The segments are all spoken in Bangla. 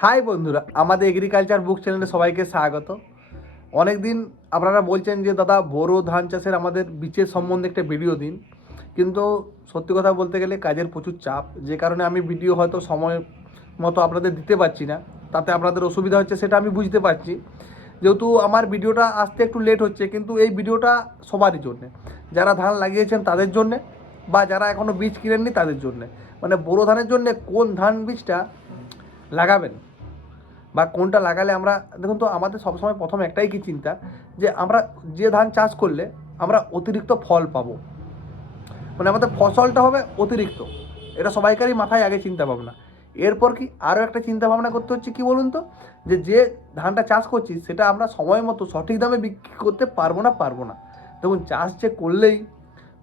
হাই বন্ধুরা, আমাদের এগ্রিকালচার বুক চ্যানেলে সবাইকে স্বাগত। অনেক দিন আপনারা বলছেন যে দাদা বোরো ধান চাষের আমাদের বীজের সম্বন্ধে একটা ভিডিও দিন, কিন্তু সত্যি কথা বলতে গেলে কাজের প্রচুর চাপ, যে কারণে আমি ভিডিও হয়তো সময় মতো আপনাদের দিতে পারছি না। তাতে আপনাদের অসুবিধা হচ্ছে সেটা আমি বুঝতে পারছি, যেহেতু আমার ভিডিওটা আসতে একটু লেট হচ্ছে। কিন্তু এই ভিডিওটা সবারই জন্যে, যারা ধান লাগিয়েছেন তাদের জন্যে, বা যারা এখনও বীজ কিনেননি তাদের জন্যে। মানে বোরো ধানের জন্যে কোন ধান বীজটা লাগাবেন বা কোনটা লাগালে আমরা, দেখুন তো আমাদের সবসময় প্রথম একটাই কি চিন্তা, যে আমরা যে ধান চাষ করলে আমরা অতিরিক্ত ফল পাবো, মানে আমাদের ফসলটা হবে অতিরিক্ত। এটা সবাইকারই মাথায় আগে চিন্তা ভাবনা। এরপর কি আরও একটা চিন্তা ভাবনা করতে হচ্ছে, কি বলুন তো, যে ধানটা চাষ করছি সেটা আমরা সময় মতো সঠিক দামে বিক্রি করতে পারবো না। দেখুন, চাষ যে করলেই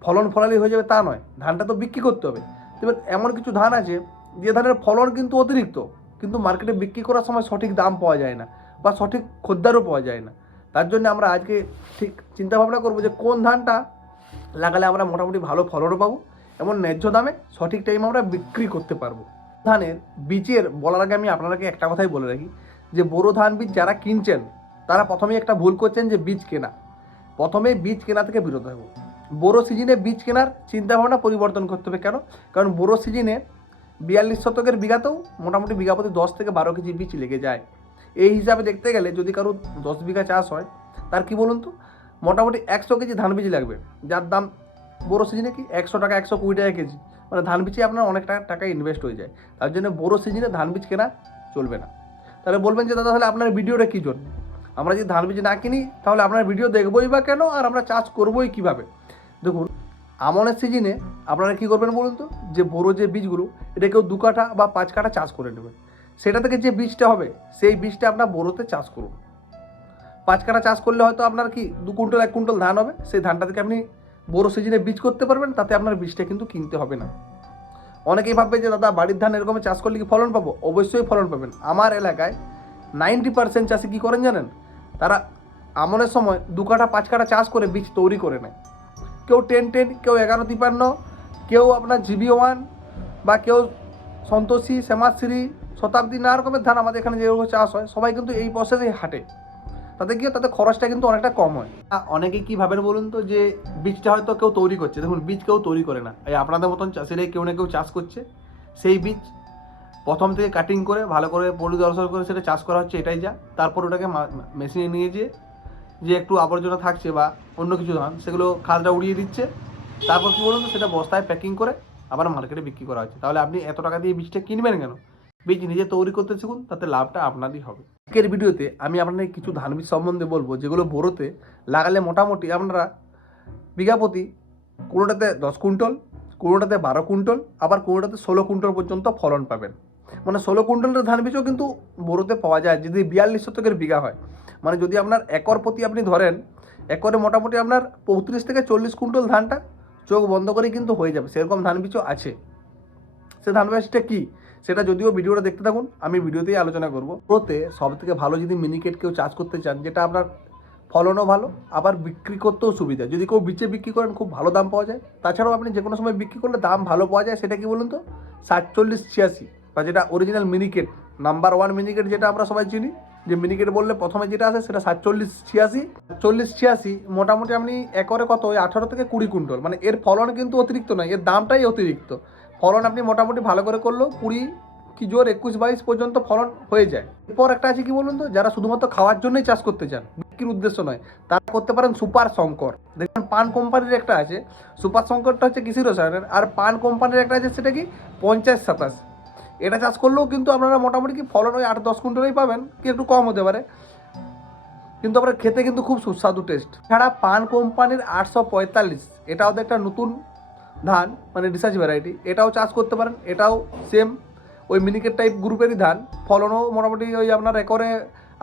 ফলন ফলালি হয়ে যাবে তা নয়, ধানটা তো বিক্রি করতে হবে। এবার এমন কিছু ধান আছে যে ধানের ফলন কিন্তু অতিরিক্ত, কিন্তু মার্কেটে বিক্রি করার সময় সঠিক দাম পাওয়া যায় না বা সঠিক খদ্দেরও পাওয়া যায় না। তার জন্য আমরা আজকে ঠিক চিন্তা ভাবনা করবো যে কোন ধানটা লাগালে আমরা মোটামুটি ভালো ফলনও পাবো, এমন ন্যায্য দামে সঠিক টাইমে আমরা বিক্রি করতে পারবো। ধানের বীজের বলার আগে আমি আপনাদেরকে একটা কথাই বলে রাখি, যে বোরো ধান বীজ যারা কিনছেন তারা প্রথমেই একটা ভুল করছেন, যে বীজ কেনা। প্রথমে বীজ কেনা থেকে বিরত হবো। বোরো সিজনে বীজ কেনার চিন্তাভাবনা পরিবর্তন করতে হবে। কেন? কারণ বোরো সিজনে 42 শতকের বিঘাতেও মোটামুটি বিঘা প্রতি 10 থেকে 12 কেজি বীজ লেগে যায়। এই হিসাবে দেখতে গেলে যদি কারো 10 বিঘা চাষ হয়, তার কি বলুন তো মোটামুটি 100 কেজি ধান বীজ লাগবে, যার দাম বোরো সিজনে কি 100 টাকা 120 টাকা কেজি। মানে ধান বীজে আপনার অনেক টাকা ইনভেস্ট হয়ে যায়। তার জন্য বোরো সিজনে ধান বীজ কেনা চলবে না। তাহলে বলবেন যে দাদা তাহলে আপনার ভিডিওটা কী জন্য? আমরা যদি ধান বীজ না কিনি তাহলে আপনার ভিডিও দেখবই বা কেন, আর আমরা চাষ করবোই কীভাবে? দেখুন, আমনের সিজনে আপনারা কী করবেন বলুন তো, যে বোরো যে বীজগুলো, এটা কেউ 2 কাঠা বা 5 কাঠা চাষ করে নেবেন। সেটা থেকে যে বীজটা হবে সেই বীজটা আপনার বোরোতে চাষ করুন। 5 কাঠা চাষ করলে হয়তো আপনার কি 2 কুইন্টাল 1 কুইন্টাল ধান হবে, সেই ধানটা থেকে আপনি বোরো সিজনে বীজ করতে পারবেন, তাতে আপনার বীজটা কিন্তু কিনতে হবে না। অনেকেই ভাববে যে দাদা বাড়ির ধান এরকম চাষ করলে কি ফলন পাবো? অবশ্যই ফলন পাবেন। আমার এলাকায় 90% চাষি কী করেন জানেন? তারা আমনের সময় 2 কাঠা 5 কাঠা চাষ করে বীজ তৈরি করে নেয়। কেউ 10-10, কেউ 11-53, কেউ আপনার GB1, বা কেউ সন্তোষী, শ্যামাশ্রী, শতাব্দী, নানা রকমের ধান আমাদের এখানে যেগুলো চাষ হয়, সবাই কিন্তু এই প্রসেসেই হাঁটে। তাতে কি হয়, তাতে খরচটা কিন্তু অনেকটা কম হয়। অনেকেই কী ভাবেন বলুন তো, যে বীজটা হয়তো কেউ তৈরি করছে। দেখুন, বীজ কেউ তৈরি করে না, এই আপনাদের মতন চাষিরাই কেউ না কেউ চাষ করছে। সেই বীজ প্রথম থেকে কাটিং করে ভালো করে পরিদর্শন করে সেটা চাষ করা হচ্ছে, এটাই যা। তারপর ওটাকে মেশিনে নিয়ে যেয়ে যে একটু আবর্জনা থাকছে বা অন্য কিছু ধান, সেগুলো খালটা উড়িয়ে দিচ্ছে। তারপর কী বলুন তো, সেটা বস্তায় প্যাকিং করে আবার মার্কেটে বিক্রি করা হচ্ছে। তাহলে আপনি এত টাকা দিয়ে বীজটা কিনবেন কেন? বীজ নিজে তৈরি করতে শিখুন, তাতে লাভটা আপনারই হবে। আজকের ভিডিওতে আমি আপনাদের কিছু ধান বীজ সম্বন্ধে বলবো, যেগুলো বোরোতে লাগালে মোটামুটি আপনারা বিঘা প্রতি কোনোটাতে 10 কুইন্টাল, কোনোটাতে 12 কুইন্টাল, আবার কোনোটাতে 16 কুইন্টাল পর্যন্ত ফলন পাবেন। মানে 16 কুইন্টালের ধান বীজও কিন্তু বোরোতে পাওয়া যায়, যদি 42 শতকের বিঘা হয়। মানে যদি আপনার একর প্রতি আপনি ধরেন, একরে মোটামুটি আপনার 35 থেকে 40 কুইন্টাল ধানটা চোখ বন্ধ করে কিন্তু হয়ে যাবে, সেরকম ধান বীজও আছে। সে ধান বীজটা কী, সেটা যদিও ভিডিওটা দেখতে থাকুন, আমি ভিডিওতেই আলোচনা করবো। ওতে সব থেকে ভালো যদি মিনিকেট কেউ চাষ করতে চান, যেটা আপনার ফলনও ভালো, আবার বিক্রি করতেও সুবিধা। যদি কেউ বিচে বিক্রি করেন খুব ভালো দাম পাওয়া যায়। তাছাড়াও আপনি যে কোনো সময় বিক্রি করলে দাম ভালো পাওয়া যায়। সেটা কি বলুন তো, 47-86, বা যেটা অরিজিনাল মিনিকেট, নাম্বার 1 মিনিকেট, যেটা আমরা সবাই চিনি। যে মিনিকেট বললে প্রথমে যেটা আসে সেটা 47-86। মোটামুটি আপনি একরে কত, ওই 18 থেকে 20 কুইন্টাল। মানে এর ফলন কিন্তু অতিরিক্ত নয়, এর দামটাই অতিরিক্ত। ফলন আপনি মোটামুটি ভালো করে করলেও 20 কি জোর 21-22 পর্যন্ত ফলন হয়ে যায়। এরপর একটা আছে কি বলুন তো, যারা শুধুমাত্র খাওয়ার জন্যই চাষ করতে চান, বিক্রির উদ্দেশ্য নয়, তারা করতে পারেন সুপার শঙ্কর। দেখবেন পান কোম্পানির একটা আছে, সুপার শঙ্করটা হচ্ছে কৃষি রসায়নের, আর পান কোম্পানির একটা আছে সেটা কি 50-27। এটা চাষ করলেও কিন্তু আপনারা মোটামুটি কি ফলন ওই 8-10 কুইন্টালই পাবেন, কি একটু কম হতে পারে, কিন্তু আপনার খেতে কিন্তু খুব সুস্বাদু টেস্ট। ছাড়া পান কোম্পানির 845, এটাও তো একটা নতুন ধান, মানে রিসার্চ ভ্যারাইটি, এটাও চাষ করতে পারেন। এটাও সেম ওই মিনিকেট টাইপ গ্রুপেরই ধান, ফলনও মোটামুটি ওই আপনার একরে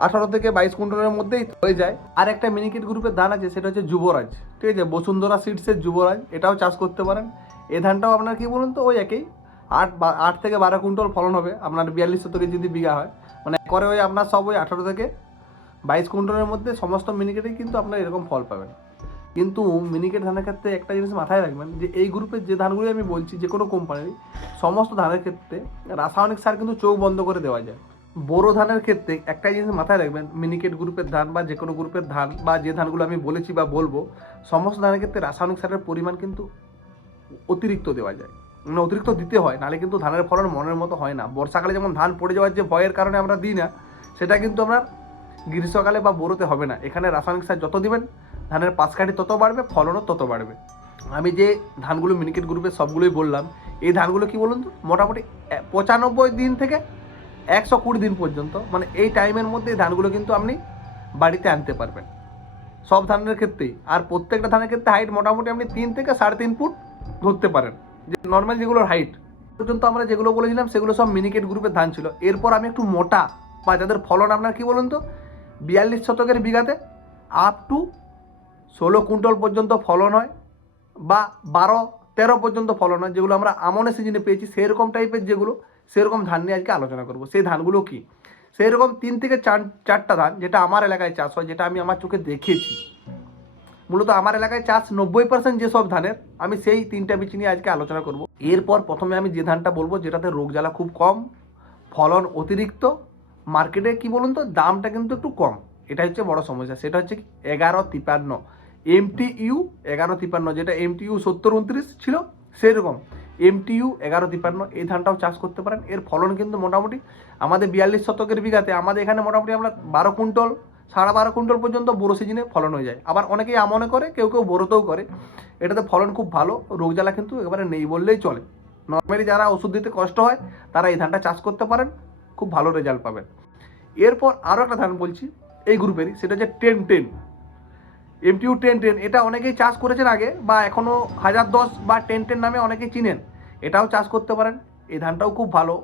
18 থেকে 22 কুইন্টালের মধ্যেই হয়ে যায়। আর একটা মিনিকেট গ্রুপের ধান আছে, সেটা হচ্ছে যুবরাজ, ঠিক আছে, বসুন্ধরা সিডসের যুবরাজ, এটাও চাষ করতে পারেন। এই ধানটাও আপনার কী বলুন তো, ওই একই 8 থেকে 12 কুইন্টাল ফলন হবে আপনার 42 শতকে যদি বিঘা হয়। মানে একরে ওই আপনার সব ওই 18 থেকে 22 কুইন্টালের মধ্যে সমস্ত মিনিকেটেই কিন্তু আপনার এরকম ফল পাবেন। কিন্তু মিনিকেট ধানের ক্ষেত্রে একটা জিনিস মাথায় রাখবেন, যে এই গ্রুপের যে ধানগুলি আমি বলছি, যে কোনো কোম্পানির সমস্ত ধানের ক্ষেত্রে রাসায়নিক সার কিন্তু চোখ বন্ধ করে দেওয়া যায়। বোরো ধানের ক্ষেত্রে একটা জিনিস মাথায় রাখবেন, মিনিকেট গ্রুপের ধান বা যে কোনো গ্রুপের ধান বা যে ধানগুলো আমি বলেছি বা বলবো, সমস্ত ধানের ক্ষেত্রে রাসায়নিক সারের পরিমাণ কিন্তু অতিরিক্ত দেওয়া যায়, মানে অতিরিক্ত দিতে হয়, নাহলে কিন্তু ধানের ফলন মনের মতো হয় না। বর্ষাকালে যেমন ধান পড়ে যাওয়ার যে ভয়ের কারণে আমরা দিই না, সেটা কিন্তু আমরা গ্রীষ্মকালে বা বোরোতে হবে না। এখানে রাসায়নিক সার যত দিবেন ধানের পাশকাঠি তত বাড়বে, ফলনও তত বাড়বে। আমি যে ধানগুলো মিনিকেট গ্রুপের সবগুলোই বললাম, এই ধানগুলো কি বলুন তো, মোটামুটি 95 দিন থেকে 120 দিন পর্যন্ত, মানে এই টাইমের মধ্যে এই ধানগুলো কিন্তু আপনি বাড়িতে আনতে পারবেন সব ধানের ক্ষেত্রেই। আর প্রত্যেকটা ধানের ক্ষেত্রে হাইট মোটামুটি আপনি 3 থেকে 3.5 ফুট ধরতে পারেন, যে নর্মাল যেগুলোর হাইট পর্যন্ত আমরা যেগুলো বলেছিলাম সেগুলো সব মিনিকেট গ্রুপের ধান ছিল। এরপর আমি একটু মোটা বা যাদের ফলন আপনার কি বলুন তো 42 শতকের বিঘাতে আপ টু 16 কুইন্টাল পর্যন্ত ফলন হয়, বা 12-13 পর্যন্ত ফলন হয়, যেগুলো আমরা আমনের সিজনে পেয়েছি সেরকম টাইপের যেগুলো, সেরকম ধান নিয়ে আজকে আলোচনা করব। সেই ধানগুলো কি, সেই রকম 3 থেকে 4টা ধান যেটা আমার এলাকায় চাষ হয়, যেটা আমি আমার চোখে দেখেছি। মূলত আমার এলাকায় চাষ 90% যেসব ধানের, আমি সেই 3টা বীজ নিয়ে আজকে আলোচনা করব। এরপর প্রথমে আমি যে ধানটা বলবো যেটাতে রোগ জ্বালা খুব কম, ফলন অতিরিক্ত, মার্কেটে কি বলুন তো দামটা কিন্তু একটু কম, এটা হচ্ছে বড় সমস্যা। সেটা হচ্ছে 1153 MTU 1153, যেটা MTU 70-29 ছিল সেরকম MTU 1153, এই ধানটাও চাষ করতে পারেন। এর ফলন কিন্তু মোটামুটি আমাদের 42 শতকের বিঘাতে আমাদের এখানে মোটামুটি আমরা 12 কুইন্টাল 12.5 কুইন্টাল পর্যন্ত বোরো সিজনে ফলন হয়ে যায়। আবার অনেকেই আমনে করে, কেউ কেউ বোরোতেও করে। এটাতে ফলন খুব ভালো, রোগ জ্বালা কিন্তু একেবারে নেই বললেই চলে। নর্মালি যারা ওষুধ দিতে কষ্ট হয় তারা এই ধানটা চাষ করতে পারেন, খুব ভালো রেজাল্ট পাবেন। এরপর আরও একটা ধান বলছি এই গ্রুপেরই, সেটা হচ্ছে 1010 MTU 1010। এটা অনেকেই চাষ করেছেন আগে, বা এখনও 1010 বা 1010 নামে অনেকেই চিনেন, এটাও চাষ করতে পারেন। এই ধানটাও খুব ভালো।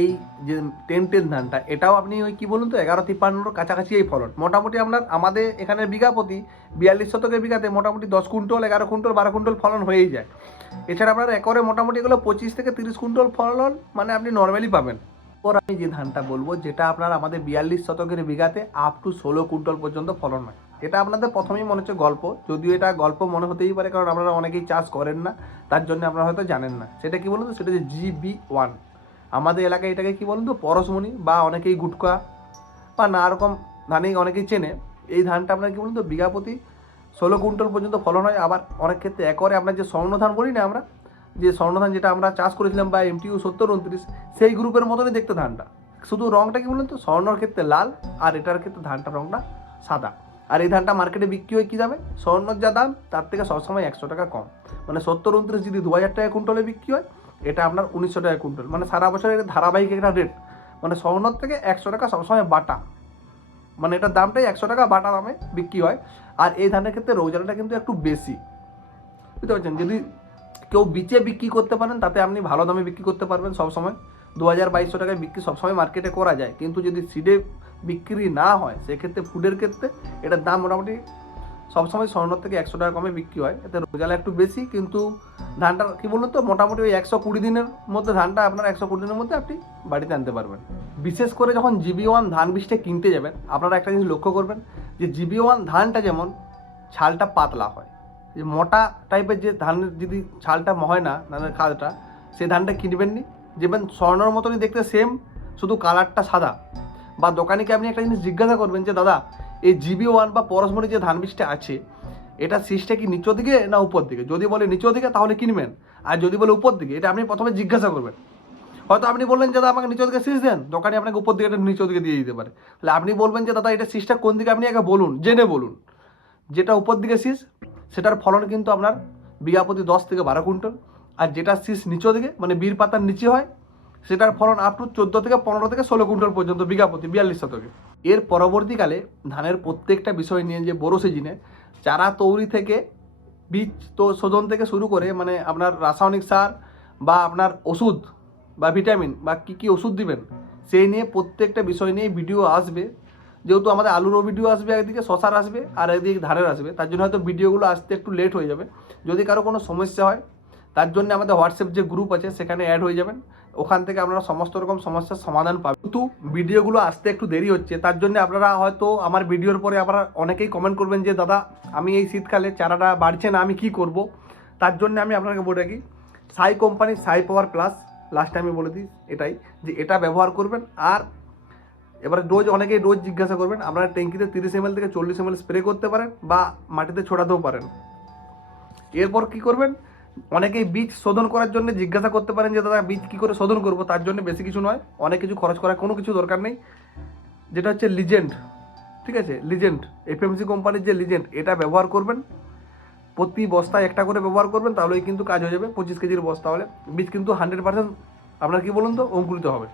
এই যে 1010 ধানটা, এটাও আপনি ওই কী বলুন তো 1153 কাছাকাছি এই ফলন। মোটামুটি এখানে এখানে বিঘা প্রতি 42 শতকের বিঘাতে মোটামুটি 10 কুইন্টাল 11 কুইন্টাল 12 কুইন্টাল ফলন হয়েই যায়। এছাড়া আপনার একরে মোটামুটি এগুলো 25 থেকে 30 কুইন্টাল ফলন মানে আপনি নর্মালি পাবেন। এরপর আমি যে ধানটা বলবো, যেটা আপনার আমাদের 42 শতকের বিঘাতে আপ টু 16 কুইন্টাল পর্যন্ত ফলন হয়। এটা আপনাদের প্রথমেই মনে হচ্ছে গল্প, যদিও এটা গল্প মনে হতেই পারে, কারণ আপনারা অনেকেই চাষ করেন না, তার জন্য আপনারা হয়তো জানেন না। সেটা কি বলুন তো, সেটা হচ্ছে GB1। আমাদের এলাকায় এটাকে কি বলুন তো পরশমণি, বা অনেকেই গুটকা বা নানা রকম ধানেই অনেকেই চেনে। এই ধানটা আপনার কি বলুন তো বিঘা প্রতি 16 কুইন্টাল পর্যন্ত ফলন হয়। আবার অনেক ক্ষেত্রে একরে আপনার যে স্বর্ণ ধান বলি না আমরা, যে স্বর্ণধান যেটা আমরা চাষ করেছিলাম বা MTU 70-29, সেই গ্রুপের মতনই দেখতে ধানটা, শুধু রঙটা কি বলুন তো স্বর্ণর ক্ষেত্রে লাল, আর এটার ক্ষেত্রে ধানটা রঙটা সাদা। আর এই ধানটা মার্কেটে বিক্রি হয় কী দামে, স্বর্ণর যা দাম তার থেকে সবসময় 100 টাকা কম। মানে 70-29 যদি 2000 টাকা কুইন্টালে বিক্রি হয়, এটা আপনার 1900 টাকা কুইন্টাল। মানে সারা বছর এটা ধারাবাহিক একটা রেট, মানে স্বর্ণর থেকে 100 টাকা সবসময় বাটা, মানে এটার দামটাই 100 টাকা বাটা দামে বিক্রি হয়। আর এই ধানের ক্ষেত্রে রোগ জ্বালাটা কিন্তু একটু বেশি, বুঝতে পারছেন। যদি কেউ বিচে বিক্রি করতে পারেন তাতে আপনি ভালো দামে বিক্রি করতে পারবেন সবসময়, 2000-2200 টাকায় বিক্রি সবসময় মার্কেটে করা যায়। কিন্তু যদি সিডে বিক্রি না হয়, সেক্ষেত্রে ফুডের ক্ষেত্রে এটার দাম মোটামুটি সবসময় স্বর্ণর থেকে 100 টাকা কমে বিক্রি হয়। এতে রোজালা একটু বেশি, কিন্তু ধানটা কী বলুন তো মোটামুটি ওই 120 দিনের মধ্যে ধানটা আপনার 120 দিনের মধ্যে আপনি বাড়িতে আনতে পারবেন। বিশেষ করে যখন GB1 ধান বীজটা কিনতে যাবেন, আপনারা একটা জিনিস লক্ষ্য করবেন যে GB1 ধানটা যেমন ছালটা পাতলা হয়, যে মোটা টাইপের যে ধানের যদি ছালটা হয় না ধানের খাদটা, সেই ধানটা কিনবেন নি। যেমন স্বর্ণর মতনই দেখতে সেম, শুধু কালারটা সাদা। বা দোকানিকে আপনি একটা জিনিস জিজ্ঞাসা করবেন যে দাদা এই GB1 বা পরশমণি যে ধান বীজটা আছে, এটা শীষটা কি নিচের দিকে না উপর দিকে? যদি বলে নিচের দিকে তাহলে কিনবেন, আর যদি বলে উপর দিকে, এটা আপনি প্রথমে জিজ্ঞাসা করবেন। হয়তো আপনি বললেন যে দাদা আমাকে নিচের দিকে শীষ দেন, দোকানি আপনাকে উপর দিকে এটা নিচের দিকে দিয়ে দিতে পারে। তাহলে আপনি বলবেন যে দাদা এটা শীষটা কোন দিকে, আপনি আগে বলুন, জেনে বলুন। যেটা উপর দিকে শীষ, সেটার ফলন কিন্তু আপনার বিঘা প্রতি 10 থেকে 12 কুইন্টাল। আর যেটা শীষ নিচের দিকে মানে বীর পাতার নিচে হয়, সেটার ফলন আপ টু 14 থেকে 15 থেকে 16 কুইন্টাল পর্যন্ত বিঘা প্রতি 42 শতকে। এর পরবর্তীকালে ধানের প্রত্যেকটা বিষয় নিয়ে যে বড়ো সিজনে চারা তৈরি থেকে বীজ তো শোধন থেকে শুরু করে, মানে আপনার রাসায়নিক সার বা আপনার ওষুধ বা ভিটামিন বা কী কী ওষুধ দিবেন, সেই নিয়ে প্রত্যেকটা বিষয় নিয়ে ভিডিও আসবে। যেহেতু আমাদের আলুরও ভিডিও আসবে, একদিকে শশার আসবে আর একদিকে ধানের আসবে, তার জন্য হয়তো ভিডিওগুলো আসতে একটু লেট হয়ে যাবে। যদি কারো কোনো সমস্যা হয়, তার জন্য আমাদের হোয়াটসঅ্যাপ যে গ্রুপ আছে সেখানে অ্যাড হয়ে যাবেন, ওখান থেকে আপনারা সমস্ত রকম সমস্যার সমাধান পাবেন। কিন্তু ভিডিওগুলো আসতে একটু দেরি হচ্ছে, তার জন্য আপনারা হয়তো আমার ভিডিওর পরে আপনারা অনেকেই কমেন্ট করবেন যে দাদা আমি এই শীতকালে চারাটা বাড়ছে না, আমি কি করব। তার জন্য আমি আপনাকে বলে রাখি, সাই কোম্পানির সাই পাওয়ার প্লাস, লাস্ট টাইমে বলে দিই এটাই, যে এটা ব্যবহার করবেন। আর এবার ডোজ অনেকেই ডোজ জিজ্ঞাসা করবেন, আপনারা ট্যাঙ্কিতে 30 ml থেকে 40 ml স্প্রে করতে পারেন বা মাটিতে ছড়াতেও পারেন। এরপর কি করবেন, অনেকেই বীজ শোধন করার জন্য জিজ্ঞাসা করতে পারেন যে দাদা বীজ কী করে শোধন করবো। তার জন্য বেশি কিছু নয়, অনেক কিছু খরচ করার কোনো কিছু দরকার নেই। যেটা হচ্ছে লিজেন্ড, ঠিক আছে, লিজেন্ড এফএমসি কোম্পানির যে লিজেন্ড, এটা ব্যবহার করবেন। প্রতি বস্তায় একটা করে ব্যবহার করবেন, তাহলেই কিন্তু কাজ হয়ে যাবে। 25 কেজির বস্তা হলে বীজ কিন্তু 100% আপনার কি বলুন তো অঙ্কুরিত হবে।